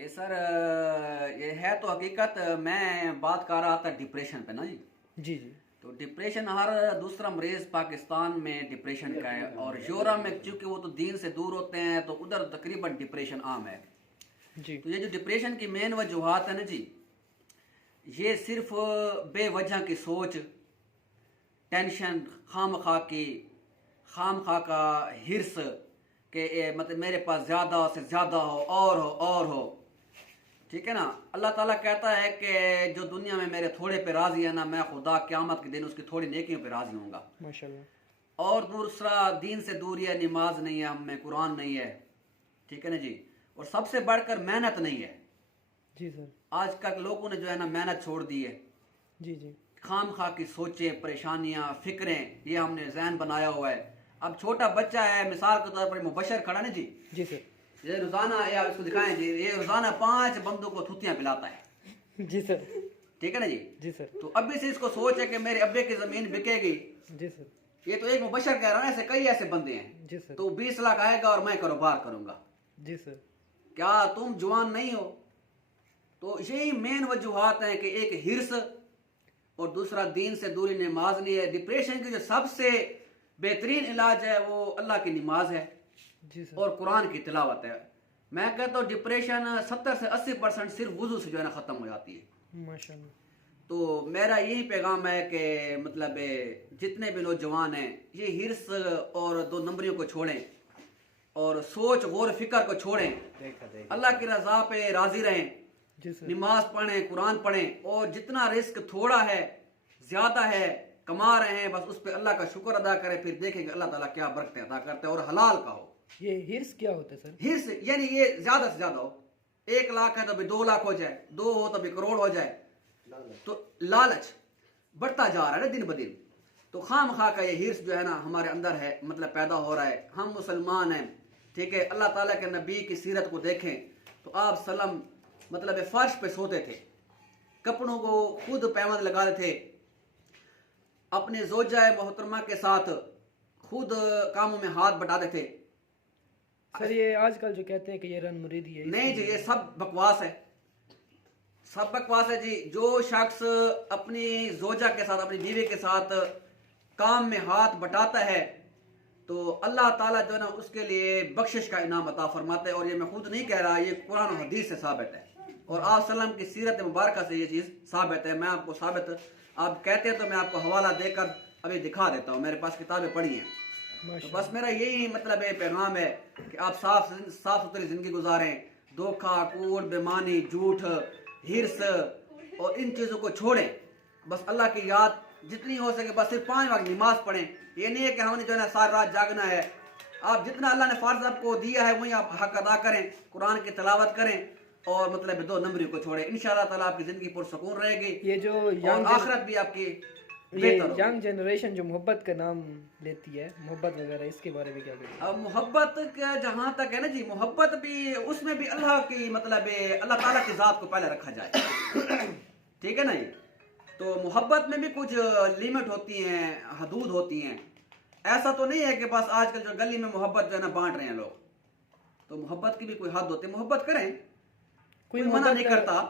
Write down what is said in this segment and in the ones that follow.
कि सर ये है तो हकीकत। मैं बात कर रहा था डिप्रेशन पे ना जी। जी जी। तो डिप्रेशन हर दूसरा मरीज पाकिस्तान में डिप्रेशन का है, और यूरोप में चूंकि वो तो दीन से दूर होते हैं तो उधर तकरीबन डिप्रेशन आम है। जी तो ये जो डिप्रेशन की मेन वजूहात है ना जी, ये सिर्फ बेवजह की सोच, टेंशन, खाम खा का हिर्स के मतलब मेरे पास ज़्यादा से ज़्यादा हो और हो। ठीक है ना। अल्लाह ताला कहता है कि जो दुनिया में मेरे थोड़े पे राजी है ना, मैं खुदा क़यामत के दिन उसकी थोड़ी नेकियों पे राजी होऊंगा। माशाल्लाह। और दूसरा दीन से दूरी है, नमाज नहीं है, हम में कुरान नहीं है। ठीक है ना जी। और सबसे बढ़कर मेहनत नहीं है। जी सर। आजकल लोगों ने जो है ना मेहनत छोड़ दी है। जी जी। खाम खा की सोचें, परेशानियां, फिक्रें, ये हमने जहन बनाया हुआ है। अब छोटा बच्चा है, मिसाल के तौर पर मुबशर खड़ा ना जी, जी सर। ये रोजाना, या इसको दिखाएं जी, ये रोजाना 5 बंदों को थूतियां पिलाता है। जी सर। ठीक है ना जी। जी सर। तो अभी से इसको सोच है कि मेरे अब्बे की जमीन बिकेगी। जी सर। ये तो एक मुबशर कह रहा है, ऐसे कई ऐसे बंदे हैं। जी सर। तो 20 लाख आएगा और मैं कारोबार करूंगा। जी सर। क्या तुम जवान नहीं हो? तो यही मेन वजूहात हैं कि एक हिर्स, और दूसरा दीन से दूरी, नमाज नहीं है। डिप्रेशन की जो सबसे बेहतरीन इलाज है वो अल्लाह की नमाज है। जी सर। और कुरान की तिलावत है। मैं कहता हूँ डिप्रेशन 70 से 80% सिर्फ वुजू से जो है ना ख़त्म हो जाती है। माशाल्लाह। तो मेरा यही पैगाम है कि मतलब जितने भी नौजवान हैं, ये हिर्स और 2 नंबरियों को छोड़ें और सोच गौर फिक्र को छोड़ें। अल्लाह की रज़ा पे राजी रहें। जी सर। नमाज पढ़ें, कुरान पढ़ें, और जितना रिस्क थोड़ा है, ज़्यादा है, कमा रहे हैं, बस उस पर अल्लाह का शुक्र अदा करें। फिर देखेंगे अल्लाह ताला क्या बरकतें अदा करते हैं। और हलाल का हो। ये हिर्स क्या होता है सर? हिर्स यानी ये ज़्यादा से ज़्यादा हो। 1 लाख है तो भी 2 लाख हो जाए, 2 हो तो भी करोड़ हो जाए। तो लालच बढ़ता जा रहा है ना दिन ब दिन। तो खाम खा का ये हिर्स जो है ना हमारे अंदर है, मतलब पैदा हो रहा है। हम मुसलमान हैं, ठीक है। अल्लाह ताला के नबी की सीरत को देखें तो आप सल्लम मतलब फर्श पे सोते थे, कपड़ों को खुद पैबंद लगाते थे, अपने जोजा मोहतरमा के साथ खुद कामों में हाथ बटाते थे। सर ये आजकल जो कहते हैं कि ये रन मुरीदी है, नहीं जी, ये सब बकवास है, सब बकवास है जी। जो शख्स अपनी जोजा के साथ, अपनी बीवी के साथ काम में हाथ बटाता है तो अल्लाह ताला जो है ना उसके लिए बख्शिश का इनाम अता फरमाते हैं। और ये मैं खुद नहीं कह रहा, ये कुरान और हदीस से साबित है, और आप सल्लम की सीरत मुबारक से ये चीज़ साबित है। मैं आपको साबित, आप कहते हैं तो मैं आपको हवाला देकर अभी दिखा देता हूँ। मेरे पास किताबें पढ़ी हैं। तो बस मेरा यही मतलब है, पैगाम है कि आप साफ सुथरी ज़िंदगी गुजारें। धोखा, कूड़, बेईमानी, झूठ, हिर्स और इन चीज़ों को छोड़ें। बस अल्लाह की याद जितनी हो सके, बस सिर्फ 5 वक्त नमाज पढ़ें। ये नहीं है कि हमने जो है ना सारी रात जागना है। आप जितना अल्लाह ने फ़र्ज आपको दिया है वही आप हक अदा करें, कुरान की तिलावत करें, और मतलब 2 नंबरी को छोड़ें। इंशाअल्लाह ताला आपकी ज़िंदगी पुरसकून रहेगी। ये जो और आखिरत भी आपकी ये यंग जनरेशन जो मोहब्बत का नाम लेती है, मोहब्बत वगैरह, इसके बारे में क्या करें? अब मोहब्बत का जहाँ तक है ना जी, मोहब्बत भी उसमें भी अल्लाह की मतलब अल्लाह ताला की ज़ात को पहले रखा जाए। ठीक है ना जी। तो मोहब्बत में भी कुछ लिमिट होती हैं, हदूद होती हैं। ऐसा तो नहीं है कि बस आजकल जो गली में मोहब्बत जो है ना बांट रहे हैं लोग। तो मोहब्बत की भी कोई हद होती है। मोहब्बत करें, कोई मना नहीं करता,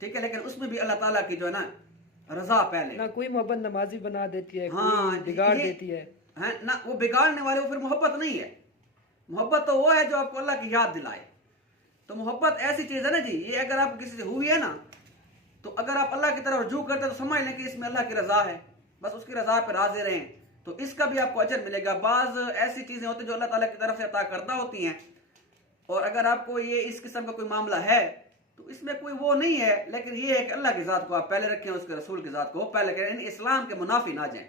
ठीक है, लेकिन उसमें भी अल्लाह ताला की जो है ना रजा पहले ना। कोई मोहब्बत नमाजी बना देती है, हाँ, कोई बिगाड़ देती है ना। वो बिगाड़ने वाले वो फिर मोहब्बत नहीं है। मोहब्बत तो वो है जो आपको अल्लाह की याद दिलाए। तो मोहब्बत ऐसी चीज़ है ना जी, ये अगर आप किसी से हुई है ना, तो अगर आप अल्लाह की तरफ रुजू करते हैं तो समझ लें कि इसमें अल्लाह की रजा है। बस उसकी रजा पर राजी रहें तो इसका भी आपको अजर मिलेगा। बाज़ ऐसी चीज़ें होती हैं जो अल्लाह ताला की तरफ से अता करता होती हैं, और अगर आपको ये इस किस्म का कोई मामला है तो इसमें कोई वो नहीं है। लेकिन ये है कि अल्लाह की ज़ात को आप पहले रखें, उसके रसूल की ज़ात को पहले करें, इस्लाम के मुनाफी ना जाएं।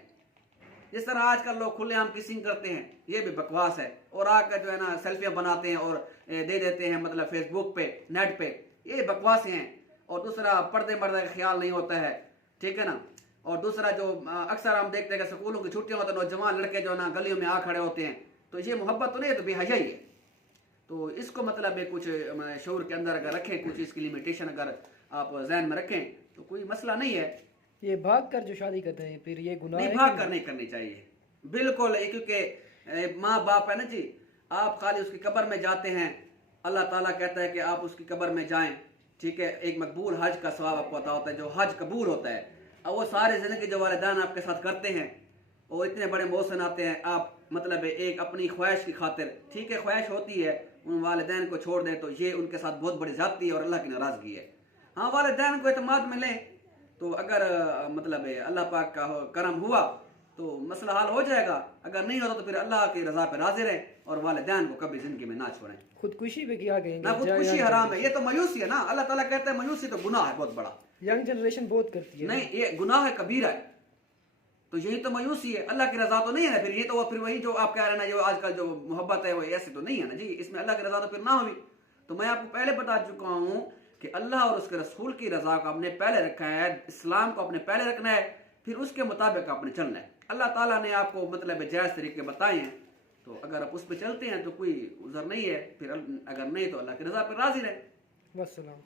जिस तरह आजकल लोग खुलेआम किसिंग करते हैं, ये भी बकवास है। और आकर जो है ना सेल्फियाँ बनाते हैं और दे देते हैं मतलब फेसबुक पे, नेट पे, ये बकवास हैं। और दूसरा पर्दे का ख्याल नहीं होता है, ठीक है ना। और दूसरा जो अक्सर हम देखते हैं कि स्कूलों की छुट्टियों में तो नौजवान लड़के जो है ना गलियों में आ खड़े होते हैं। तो ये मोहब्बत तो नहीं है, तो बेहयाई है। तो इसको मतलब है कुछ शऊर के अंदर अगर रखें, कुछ इसकी लिमिटेशन अगर आप जहन में रखें तो कोई मसला नहीं है। ये भाग कर जो शादी करते हैं फिर ये गुनाह नहीं, भाग कर नहीं करनी चाहिए बिल्कुल। क्योंकि माँ बाप है ना जी, आप खाली उसकी कब्र में जाते हैं अल्लाह ताला कहता है कि आप उसकी कब्र में जाएं, ठीक है। एक मकबूल हज का सवाब आपको पता होता है, जो हज कबूल होता है। अब वो सारे ज़िंदगी जो वालिदैन आपके साथ करते हैं, वो इतने बड़े मौसम आते हैं, आप मतलब एक अपनी ख्वाहिश की खातिर, ठीक है, ख्वाहिश होती है उन वालिदैन को छोड़ दें, तो ये उनके साथ बहुत बड़ी ज़्यादती है और अल्लाह की नाराज़गी है। हाँ, वालिदैन को एतमाद में लें, तो अगर मतलब अल्लाह पाक का करम हुआ तो मसला हल हो जाएगा, अगर नहीं होता तो फिर अल्लाह की रज़ा पे राज़ी रहें और वालिदैन को कभी ज़िंदगी में ना छोड़ें। खुदकुशी पे क्या कहेंगे? ना खुदकुशी हराम है, ये तो मायूसी है ना। अल्लाह ताला कहता है मायूसी तो गुनाह है बहुत बड़ा। यंग जनरेशन बहुत करती है। नहीं, ये गुनाह है, कबीरा है, तो यही तो मायूसी है। अल्लाह की रजा तो नहीं है ना फिर। ये तो फिर वही जो आप कह रहे हैं ना, जो आजकल जो मोहब्बत है वो ऐसी तो नहीं है ना जी, इसमें अल्लाह की रजा तो फिर ना हुई। तो मैं आपको पहले बता चुका हूँ कि अल्लाह और उसके रसूल की रजा को आपने पहले रखा है, इस्लाम को अपने पहले रखना है, फिर उसके मुताबिक आपने चलना है। अल्लाह ताला ने आपको मतलब जायज़ तरीके बताए हैं, तो अगर आप उस पर चलते हैं तो कोई उज़र नहीं है, फिर अगर नहीं तो अल्लाह की रजा पर राज़ी रहे। वस्सलाम।